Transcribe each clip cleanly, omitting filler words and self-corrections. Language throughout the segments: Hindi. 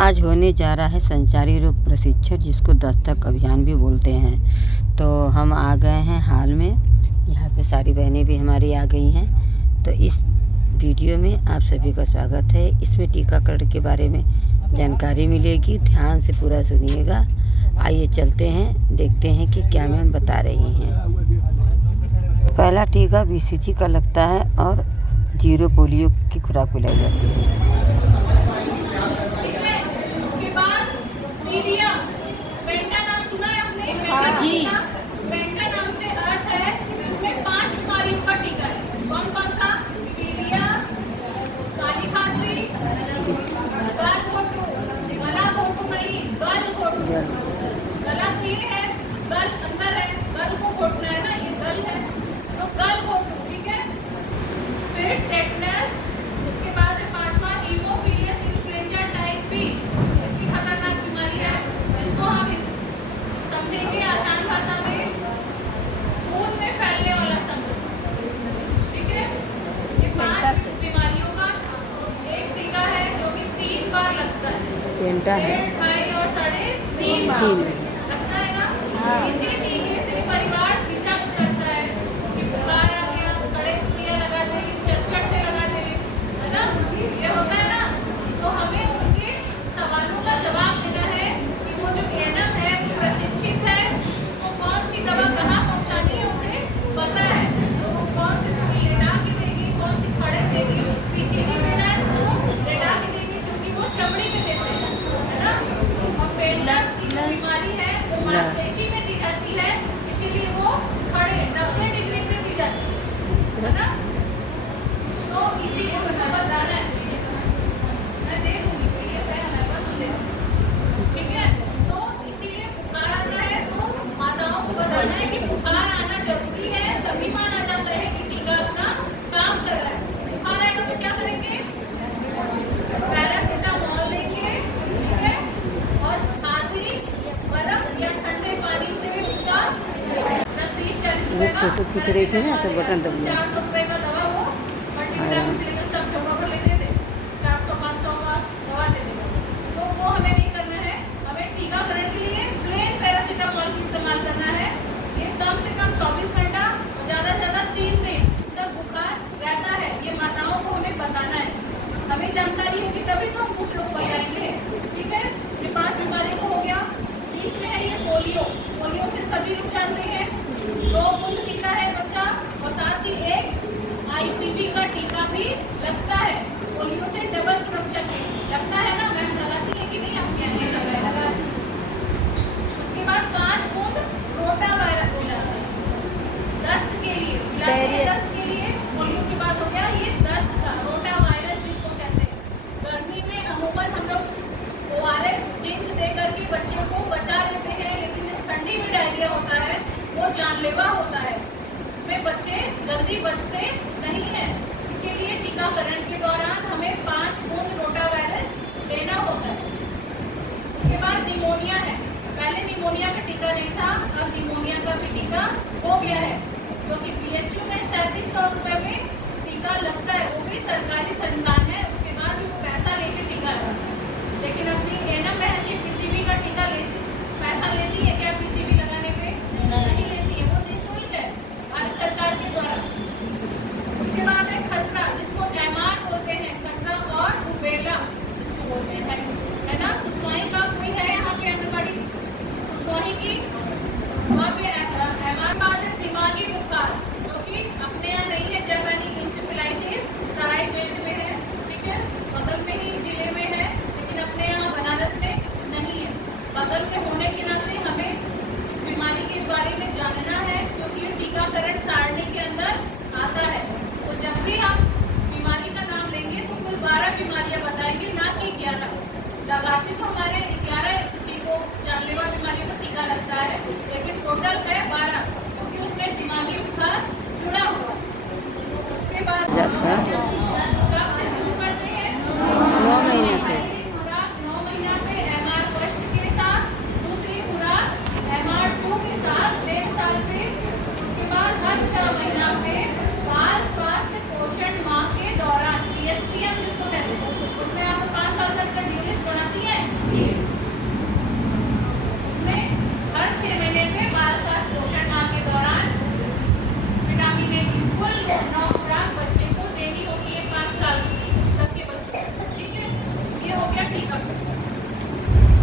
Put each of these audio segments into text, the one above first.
आज होने जा रहा है संचारी रोग प्रशिक्षण, जिसको दस्तक अभियान भी बोलते हैं। तो हम आ गए हैं हाल में, यहाँ पे सारी बहनें भी हमारी आ गई हैं। तो इस वीडियो में आप सभी का स्वागत है। इसमें टीकाकरण के बारे में जानकारी मिलेगी, ध्यान से पूरा सुनिएगा। आइए चलते हैं, देखते हैं कि क्या मैम बता रही हैं। पहला टीका BCG का लगता है और 0 पोलियो की खुराक पिलाई जाती है। जी, पेंटा नाम से अर्थ है, इसमें 5 बीमारियों का टीका है। कौन कौन सा? पीलिया, काली खांसी, गल घोटू, गला घोटू नहीं, गल घोटू। गला ठीक है, गल अंदर है, गल को घोटना है ना, ये गल है, तो गल घोटू, ठीक है। फिर टेटनस, उसके बाद है 5वां हीमोफिलियस इन्फ्लुएंजा टाइप बी। इतनी खतरनाक बीमारी है, इसको हम समझेंगे आसान भाषा में, खून में फैलने वाला संक्रमण, ठीक है। ये 5 बीमारियों का एक टीका है जो कि 3 बार लगता है, पेंटा है 1.5, 2.5 और 3.5 बार लगता है ना। इसी टीके से परिवार झिझक करता है कि बुखार आ गया, कड़े सुइयां लगा दे, चट्टे लगा दे, है ना, ये होता है ना। तो हमें उनके सवालों का जवाब देना है कि वो जो एनम है वो प्रशिक्षित है, उसको कौन सी दवा कहाँ पहुँचानी है उसे पता है, तो वो कौन सी सुई लेटा के देगी, कौन सी खड़े देगी। BCG देना है तो वो लेटा के देगी, क्योंकि वो चमड़ी में देते हैं, है ना। और पेंटा की जो बीमारी है वो मांसपेशी में दी जाती है, इसीलिए वो खड़े 90 डिग्री पे दी जाती है ना। तो इसीलिए बताना है, मैं दे दूंगी PDF है हमारे पास, हम दे दूंगी, ठीक है। तो इसीलिए बुखार आता है तो माताओं को बताना है कि बुखार आना जरूरी है, तभी माना जाता है कि टीका अपना काम कर रहा है। बुखार आएगा तो क्या करेंगे? पैरासीटामोल लेंगे, ठीक है, और साथ ही बर्फ या ठंडे पानी से उसका 30-40 रुपए का फोटो खींच रही थी ना, तो बटन दब गया। 400 रुपए का दवा वो मल्टीविटामिन से लेकर सब जगह पर लेते थे, 400-500 का दवा देते थे। तो वो हमें नहीं करना है, हमें टीकाकरण के लिए प्लेन पैरासीटामोल का इस्तेमाल करना है। ये कम से कम 24 घंटा और ज़्यादा से ज़्यादा 3 दिन तक बुखार रहता है, ये माताओं को हमें बताना है। हमें जानकारी होगी तभी तो हम कुछ लोग बताएंगे, ठीक है। ये 5 बीमारी को हो गया। बीच में है ये पोलियो। पोलियो से सभी लोग जानते हैं, 2 बूंद पीता है बच्चा, और साथ ही एक IPV का टीका भी लगता है। पोलियो से डबल सुरक्षा के लगता है ना, मैम लगाती है कि नहीं? हम कहते हैं लगा है। उसके बाद 5 बूंद रोटा वायरस मिलाता है दस्त के लिए, मिलाते हैं दस्त के लिए। पोलियो के बाद हो गया ये दस्त का रोटा वायरस, जिसको कहते हैं। गर्मी में अमूमन हम लोग ORS जिंक दे करके बच्चों को बचा लेते हैं, लेकिन ठंडी में डायरिया होता है वो जानलेवा होता है, उसमें बच्चे जल्दी बचते नहीं हैं। इसीलिए टीकाकरण के दौरान हमें 5 बूंद रोटा वायरस देना होता है। उसके बाद निमोनिया है। पहले निमोनिया का टीका नहीं था, अब निमोनिया का भी टीका हो गया है, क्योंकि PHU में 3700 रुपये में टीका लगता है, वो भी सरकारी संस्थान है, उसके बाद भी वो पैसा लेके टीका लगाता है। लेकिन अपनी एनम बहन जी PCV का टीका लेती, पैसा लेती है क्या PCV लगाने पे? नहीं लेती है, वो निःशुल्क है भारत सरकार के द्वारा। उसके बाद है खसरा, जिसको MR बोलते हैं, खसरा और रुबेला जिसको बोलते हैं, है ना। सुसवाई का कोई है यहाँ पे आंगनबाड़ी सुसवाई की, वहाँ पे MR बाद है दिमागी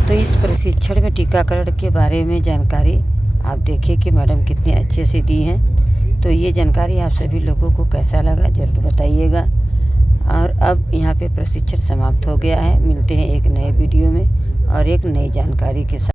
तो इस प्रशिक्षण में टीकाकरण के बारे में जानकारी आप देखिए कि मैडम कितने अच्छे से दी हैं। तो ये जानकारी आप सभी लोगों को कैसा लगा ज़रूर बताइएगा। और अब यहाँ पे प्रशिक्षण समाप्त हो गया है। मिलते हैं एक नए वीडियो में और एक नई जानकारी के साथ।